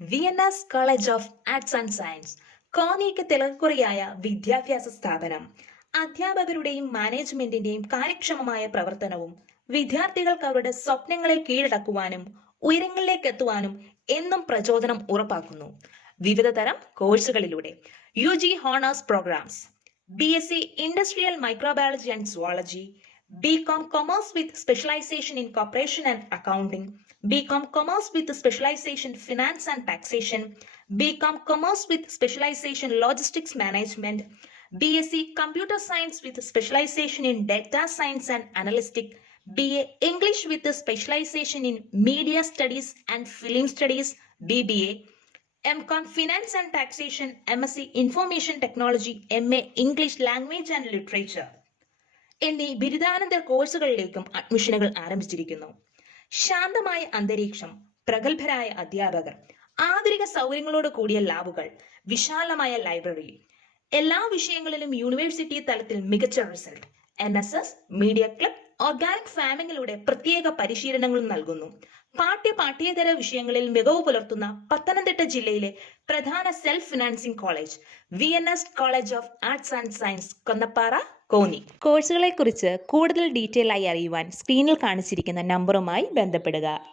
വിയന്നാസ് college of arts and science കോന്നിക്ക് തിളക്കുറിയായ വിദ്യാഭ്യാസ സ്ഥാപനം. അധ്യാപകരുടെയും മാനേജ്മെന്റിന്റെയും കാര്യക്ഷമമായ പ്രവർത്തനവും വിദ്യാർത്ഥികൾക്ക് അവരുടെ സ്വപ്നങ്ങളെ കീഴടക്കുവാനും ഉയരങ്ങളിലേക്ക് എത്തുവാനും എന്നും പ്രചോദനം ഉറപ്പാക്കുന്നു. വിവിധ തരം കോഴ്സുകളിലൂടെ UG honours programmes, BSc Industrial Microbiology and Zoology, BCom Commerce with specialization in Corporation and Accounting, BCom Commerce with specialization Finance and Taxation, BCom Commerce with specialization Logistics Management, BSc Computer Science with specialization in Data Science and Analytics, BA English with specialization in Media Studies and Film Studies, BBA, MCom Finance and Taxation, MSc Information Technology, MA English Language and Literature എന്നീ ബിരുദാനന്തര കോഴ്സുകളിലേക്കും അഡ്മിഷനുകൾ ആരംഭിച്ചിരിക്കുന്നു. ശാന്തമായ അന്തരീക്ഷം, പ്രഗത്ഭരായ അധ്യാപകർ, ആധുനിക സൗകര്യങ്ങളോട് കൂടിയ ലാബുകൾ, വിശാലമായ ലൈബ്രറി, എല്ലാ വിഷയങ്ങളിലും യൂണിവേഴ്സിറ്റി തലത്തിൽ മികച്ച result, NSS, media club, organic ഫാമിങ്ങിലൂടെ പ്രത്യേക പരിശീലനങ്ങളും നൽകുന്നു. പാഠ്യേതര വിഷയങ്ങളിൽ മികവ് പുലർത്തുന്ന പത്തനംതിട്ട ജില്ലയിലെ പ്രധാന self financing college VNS college of arts and science, Konnappara, Konni. കോഴ്സുകളെ കുറിച്ച് കൂടുതൽ ഡീറ്റെയിൽ ആയി അറിയുവാൻ സ്ക്രീനിൽ കാണിച്ചിരിക്കുന്ന നമ്പറുമായി ബന്ധപ്പെടുക.